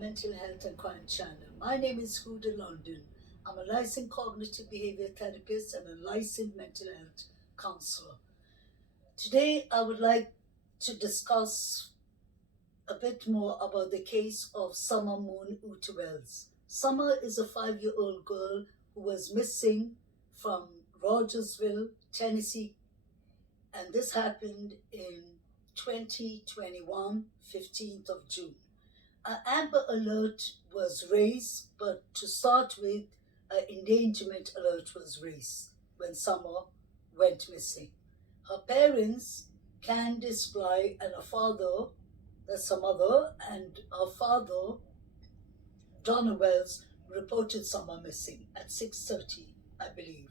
Mental Health and Crime channel. My name is Huda London. I'm a licensed cognitive behavior therapist and a licensed mental health counselor. Today, I would like to discuss a bit more about the case of Summer Moon Utawels. Summer is a 5-year-old girl who was missing from Rogersville, Tennessee, and this happened in 2021, 15th of June. An Amber Alert was raised, but to start with, an endangerment alert was raised when Summer went missing. Her parents, Candice Bly, and her father, that's her mother, and her father, Donna Wells, reported Summer missing at 6:30, I believe.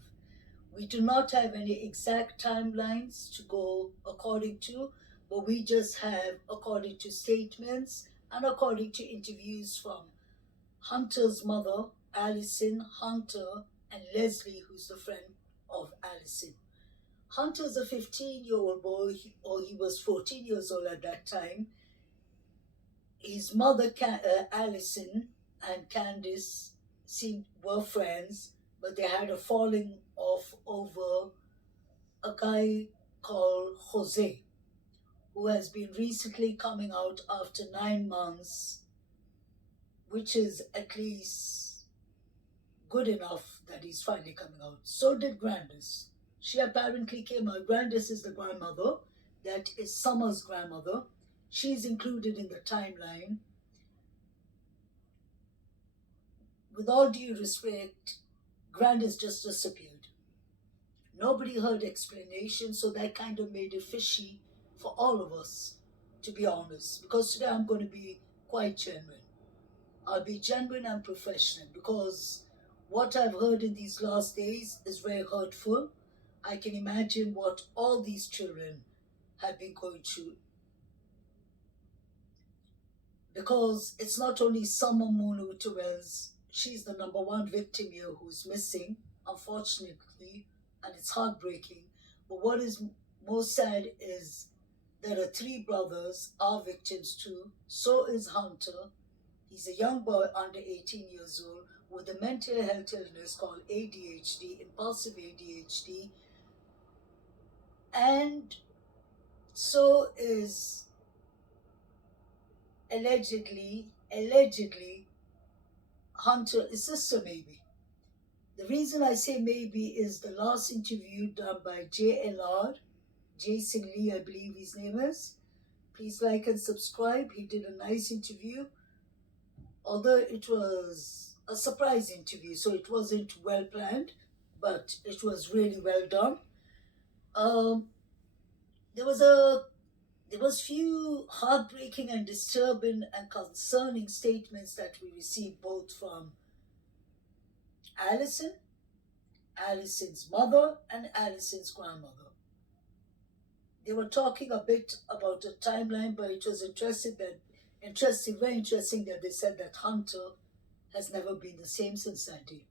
We do not have any exact timelines to go according to, but we just have according to statements and according to interviews from Hunter's mother, Allison, Hunter, and Leslie, who's the friend of Allison. Hunter's a 15-year-old boy, or he was 14 years old at that time. His mother, Allison, and Candice were friends, but they had a falling off over a guy called Jose, who has been recently coming out after 9 months, which is at least good enough that he's finally coming out. So did Grandis. She apparently came out. Grandis is the grandmother, that is Summer's grandmother. She's included in the timeline. With all due respect, Grandis just disappeared. Nobody heard explanation, so that kind of made it fishy for all of us, to be honest. Because today I'm going to be quite genuine. I'll be genuine and professional because what I've heard in these last days is very hurtful. I can imagine what all these children have been going through. Because it's not only Summer Moon Utawels, she's the number one victim here who's missing, unfortunately, and it's heartbreaking. But what is most sad is there are 3 brothers are victims too. So is Hunter. He's a young boy under 18 years old with a mental health illness called ADHD, impulsive ADHD. And so is allegedly Hunter's sister, maybe. The reason I say maybe is the last interview done by JLR, Jason Lee, I believe his name is. Please like and subscribe. He did a nice interview, although it was a surprise interview, so it wasn't well planned, but it was really well done. There was few heartbreaking and disturbing and concerning statements that we received both from Allison, Allison's mother, and Allison's grandmother. They were talking a bit about the timeline, but it was very interesting that they said that Hunter has never been the same since that day.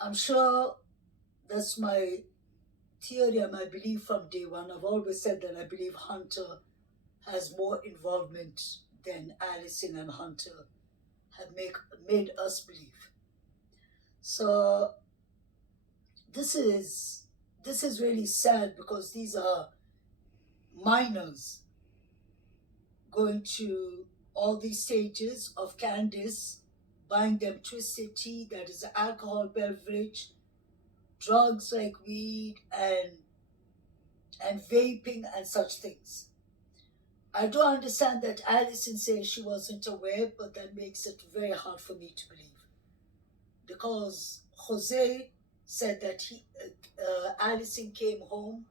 I'm sure that's my theory and my belief from day one. I've always said that I believe Hunter has more involvement than Allison and Hunter have made us believe. So this is really sad because these are minors going through all these stages of Candice buying them twisted tea, that is an alcohol beverage, drugs like weed and vaping and such things. I do understand that Allison says she wasn't aware, but that makes it very hard for me to believe. Because Jose said that Allison came home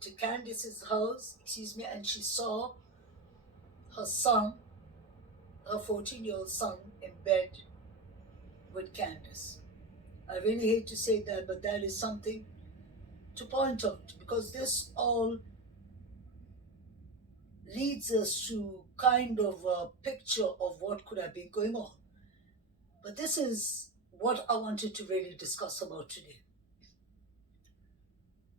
to Candice's house, and she saw her son, her 14-year-old son, in bed with Candice. I really hate to say that, but that is something to point out because this all leads us to kind of a picture of what could have been going on. But this is what I wanted to really discuss about today.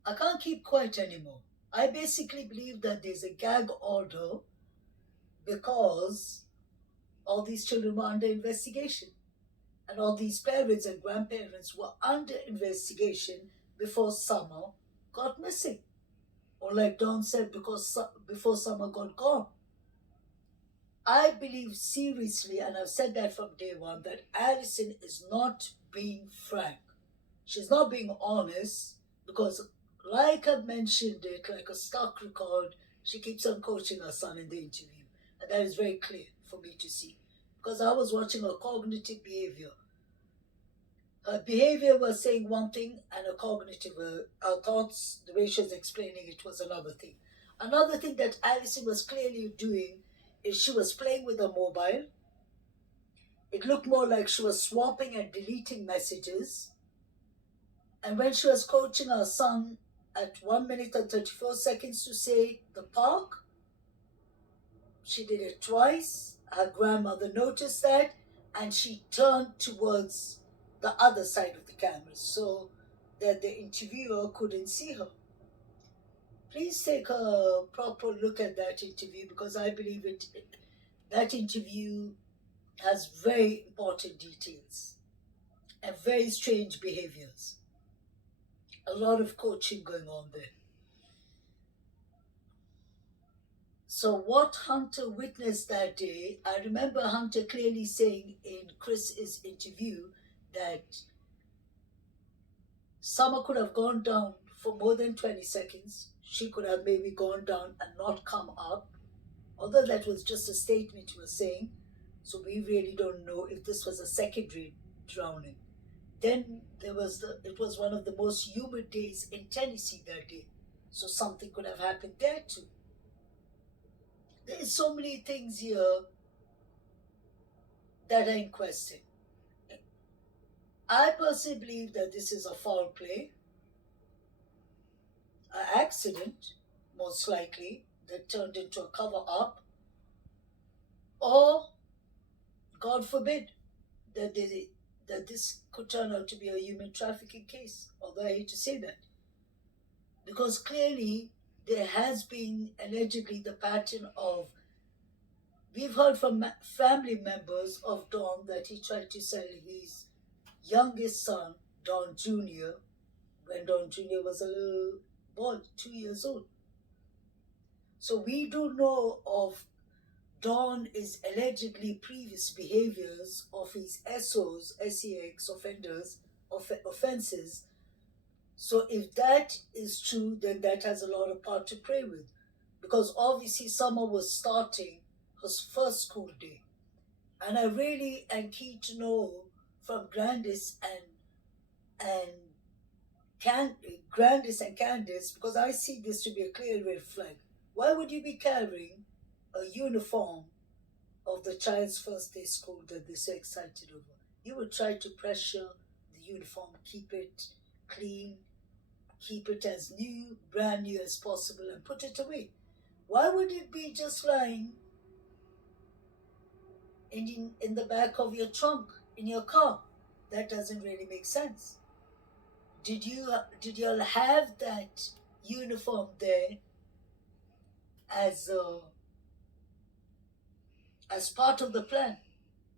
I can't keep quiet anymore. I basically believe that there's a gag order because all these children were under investigation, and all these parents and grandparents were under investigation before Summer got missing. Or, like Don said, before Summer got gone. I believe seriously, and I've said that from day one, that Alison is not being frank. She's not being honest because, like I've mentioned it, like a stock record, she keeps on coaching her son in the interview. And that is very clear for me to see. Because I was watching her cognitive behavior. Her behavior was saying one thing, and her cognitive, her thoughts, the way she was explaining it was another thing. Another thing that Alison was clearly doing is she was playing with her mobile. It looked more like she was swapping and deleting messages. And when she was coaching her son at 1 minute and 34 seconds to say the park, she did it twice. Her grandmother noticed that and she turned towards the other side of the camera so that the interviewer couldn't see her. Please take a proper look at that interview because I believe that interview has very important details and very strange behaviors. A lot of coaching going on there. So what Hunter witnessed that day, I remember Hunter clearly saying in Chris's interview that Summer could have gone down for more than 20 seconds. She could have maybe gone down and not come up. Although that was just a statement he was saying. So we really don't know if this was a secondary drowning. Then it was one of the most humid days in Tennessee that day. So something could have happened there too. There's so many things here that are in question. I personally believe that this is a foul play, an accident, most likely, that turned into a cover up, or, God forbid, that this could turn out to be a human trafficking case, although I hate to say that. Because clearly, there has been allegedly the pattern of, we've heard from family members of Don that he tried to sell his youngest son, Don Jr., when Don Jr. was a little boy, 2 years old. So we do know of Don is allegedly previous behaviors of his SOs, SEX offenses. So if that is true, then that has a lot of part to play with. Because obviously Summer was starting her first school day. And I really am keen to know from and Grandis and Candice, because I see this to be a clear red flag. Why would you be carrying a uniform of the child's first day school that they're so excited over? You would try to pressure the uniform, keep it clean, keep it as new, brand new as possible, and put it away. Why would it be just lying in the back of your trunk in your car? That doesn't really make sense. Did you all have that uniform there as as part of the plan?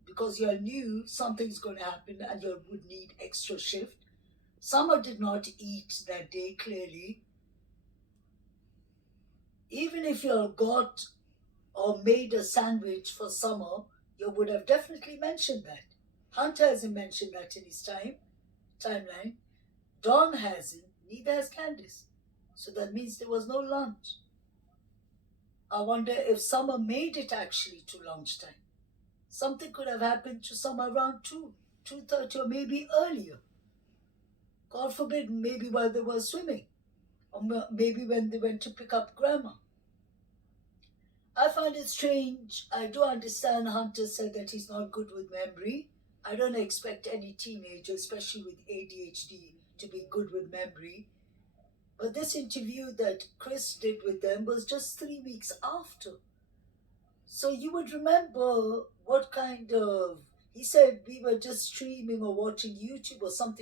Because you all knew something's going to happen and you would need extra shift. Summer did not eat that day, clearly. Even if you all got or made a sandwich for Summer, you would have definitely mentioned that. Hunter hasn't mentioned that in his timeline. Dawn hasn't, neither has Candice. So that means there was no lunch. I wonder if Summer made it actually to lunchtime. Something could have happened to Summer around 2:30, or maybe earlier. God forbid, maybe while they were swimming, or maybe when they went to pick up Grandma. I find it strange. I do understand Hunter said that he's not good with memory. I don't expect any teenager, especially with ADHD, to be good with memory. But this interview that Chris did with them was just 3 weeks after. So you would remember what kind of, he said we were just streaming or watching YouTube or something